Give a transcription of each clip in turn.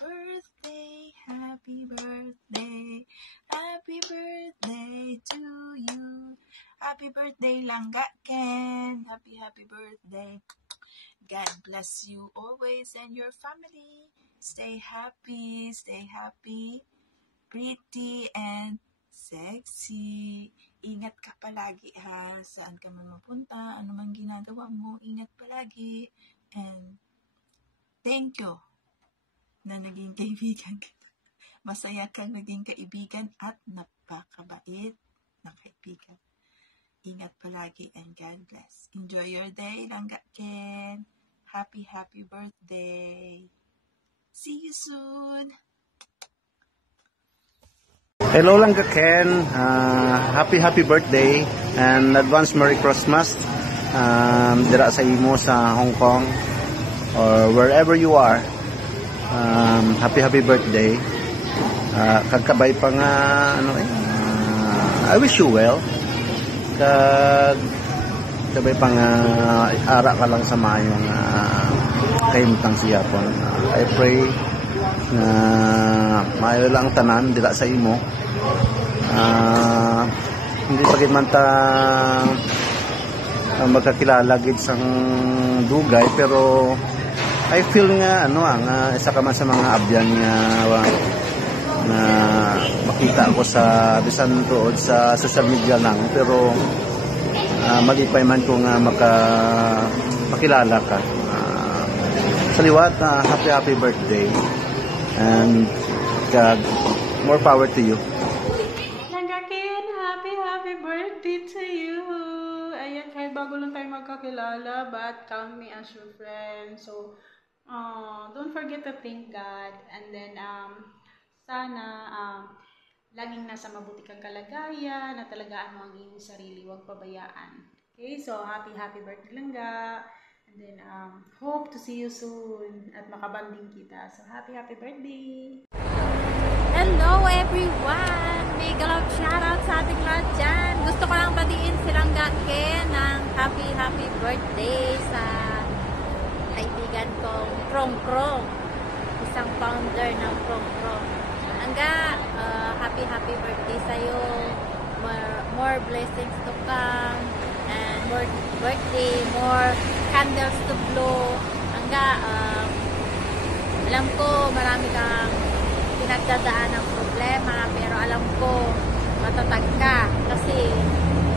birthday, happy birthday, happy birthday to you. Happy birthday, Langga Ken. Happy birthday. God bless you always and your family. Stay happy, pretty, and sexy. Ingat ka palagi ha. Saan ka man mapunta, ano man ginagawa mo, ingat palagi. And thank you na naging kaibigan kita. Masaya kang naging kaibigan at napakabait na kaibigan. Ingat palagi and God bless. Enjoy your day, Langga Ken. Happy birthday. See you soon. Hello Langga Ken. Happy birthday and advance Merry Christmas. Dira sa imo sa Hong Kong or wherever you are. Happy birthday. Kagkabay pa nga I wish you well. Kagkabay pa nga ara ka lang sa mayong kahimtang siyapon. I pray na maayo lang tanan dila sa imo. Hindi pa gid man ta magkakilala gid sang dugay pero I feel nga isa ka man sa mga abyan nga na makita ko sa bisan tuod sa social media lang pero malipay man ko nga makilala ka. Sa liwat, happy birthday and more power to you. Langga Ken, happy birthday to you. Ayan, kahit bago lang tayo magkakilala, but count me as your friend. So, don't forget to thank God. And then, sana, laging nasa mabuti kang kalagayan, na talagaan mo ang iyong sarili, huwag pabayaan. Okay, so happy birthday Langga. And then, hope to see you soon at makabanding kita. So, happy birthday! Hello everyone! Mega love shoutout sa ating lahat dyan. Gusto ko lang batiin si Langga Ken ng happy birthday sa kaibigan kong Krong Krong. Isang founder ng Krong Krong. Langga, happy birthday sa'yo. More blessings to come. And more birthday, more candles to blow. Langga, alam ko marami kang pinagdadaan ng problema, pero alam ko matatag ka kasi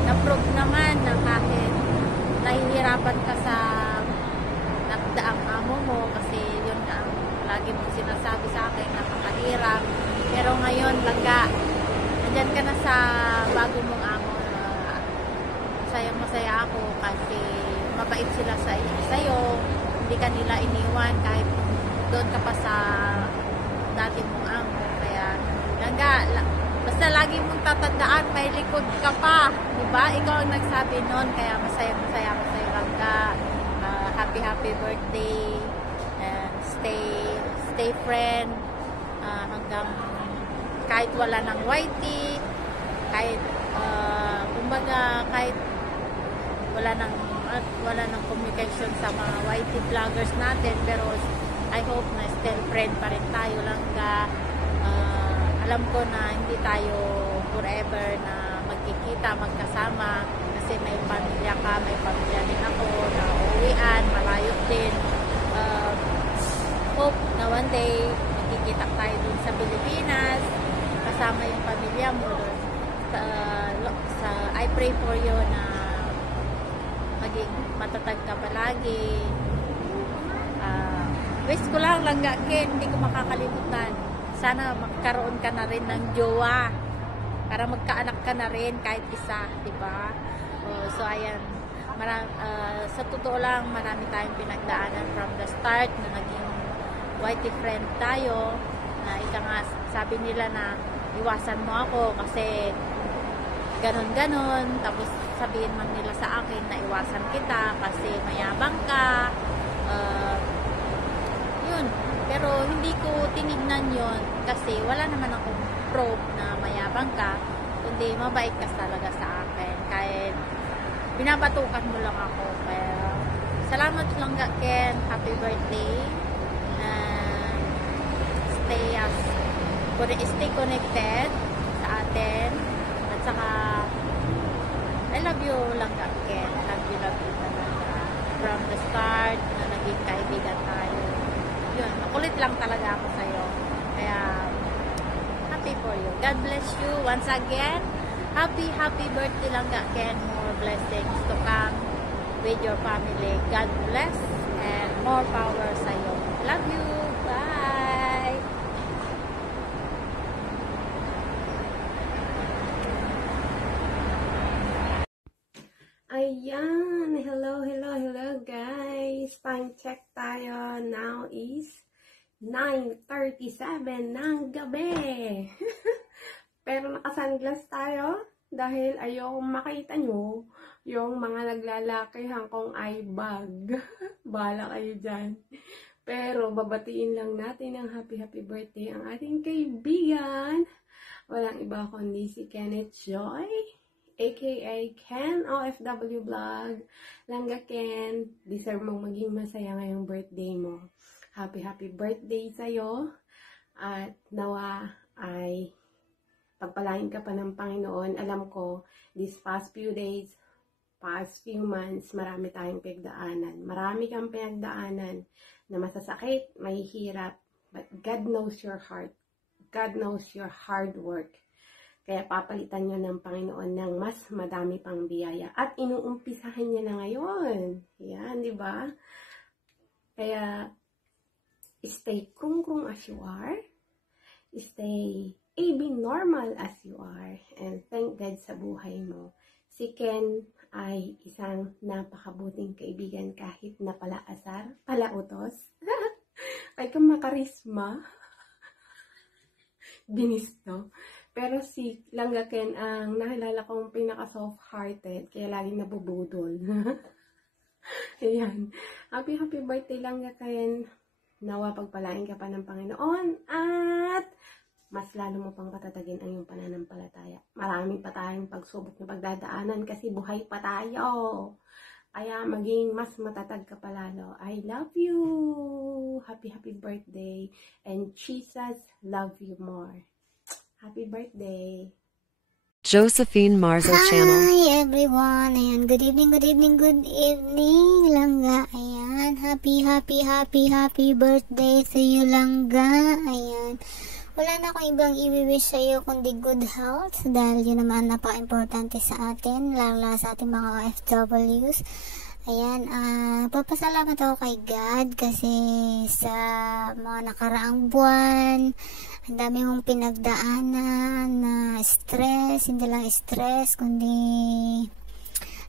na-prove naman na kahit nahihirapan ka sa nakdaang amo mo kasi yun ang lagi mong sinasabi sa akin, napakahirap, pero ngayon Langga, nandyan ka na sa bago mong amo. Masaya ako kasi mabait sila sa'yo, hindi ka nila iniwan kahit doon ka pa sa dati mong amo. Kaya Langga, basta lagi mong tatandaan, may likod ka pa, diba? Ikaw ang nagsabi noon, kaya masaya ako sa'yo Langga. Happy birthday and stay friend hanggang kahit wala ng whitey, kahit kumbaga kahit wala ng communication sa mga YT vloggers natin, pero I hope na still friend pa rin tayo Langga. Alam ko na hindi tayo forever na magkikita, magkasama kasi may pamilya ka, may pamilya din ako na uuwian, malayo din. Hope na one day magkikita tayo dun sa Pilipinas kasama yung pamilya mo. I pray for you na maging matatag ka palagi. Wish ko lang Langga Ken, hindi ko makakalimutan. Sana magkaroon ka na rin ng jowa para magkaanak ka na rin kahit isa, di ba? So ayan, sa totoo lang marami tayong pinagdaanan from the start na naging whitey friend tayo, na ika nga sabi nila na iwasan mo ako kasi ganon, tapos sabihin man nila sa akin na iwasan kita kasi mayabang ka, yun, pero hindi ko tinignan yun kasi wala naman akong proof na mayabang ka, kundi mabait ka talaga sa akin kahit binabatukan mo lang ako. Kaya salamat Langga Ken, happy birthday, stay connected sa atin. At saka, I love you lang Ken. I love you talaga. From the start, na naging kaibigan tayo. Yun, makulit lang talaga ako sa'yo. Kaya, happy for you. God bless you once again. Happy birthday lang Ken. More blessings to come with your family. God bless and more power sa'yo. Love you. Bye. Ayan, hello guys. Time check tayo. Now is 9:37 ng gabi. Pero naka-sunglass tayo dahil ayokong makita nyo yung mga naglalakihan kong eye bag. Bahala kayo dyan. Pero babatiin lang natin ng happy birthday ang ating kaibigan. Walang iba kundi si Kenneth Joy, aka Ken OFW Vlog. Langga Ken, deserve mong maging masaya ngayong birthday mo. Happy birthday sa'yo. At nawa ay pagpalain ka pa ng Panginoon. Alam ko, these past few days, past few months, marami tayong pinagdaanan. Marami kang pinagdaanan na masasakit, mahihirap. But God knows your heart. God knows your hard work. Kaya papalitan nyo ng Panginoon ng mas madami pang biyaya. At inuumpisahan niya na ngayon. Yan, di ba? Kaya, stay kung as you are. Stay normal as you are. And thank God sa buhay mo. Si Ken ay isang napakabuting kaibigan kahit na palaasar, palautos. Ay kang makarisma. Binisto. Pero si Langga Ken ang nakilala kong pinaka-soft-hearted, kaya laging nabubudol. Ayan. Happy birthday Langga Ken. Nawa pagpalain ka pa ng Panginoon at mas lalo mo pang patatagin ang iyong pananampalataya. Marami pa tayong pagsubok na pagdadaanan kasi buhay pa tayo. Kaya maging mas matatag ka palalo. I love you. Happy birthday. And Jesus love you more. Happy birthday. Josephine Marzo Channel. Hi everyone. Ayan, good evening Langga. Ayan, happy birthday sa iyo Langga. Ayan. Wala na akong ibang i-wish sa iyo kundi good health dahil yun naman napaka-importante sa atin, lalo sa ating mga OFWs. Ayan, papasalamat ako kay God kasi sa mga nakaraang buwan, ang dami mong pinagdaanan na stress, hindi lang stress, kundi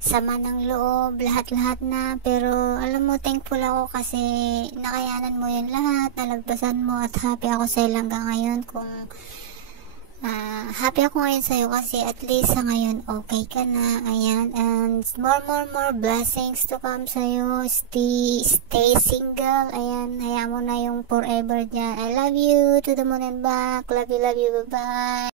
sama ng loob, lahat-lahat na. Pero alam mo, thankful ako kasi nakayanan mo yun lahat, nalagpasan mo at happy ako sa hanggang ngayon kung happy ako ngayon sa'yo kasi at least sa ngayon okay ka na. Ayan, and more blessings to come sa'yo. Stay single. Ayan, hayaan mo na yung forever dyan. I love you to the moon and back. Love you, bye bye.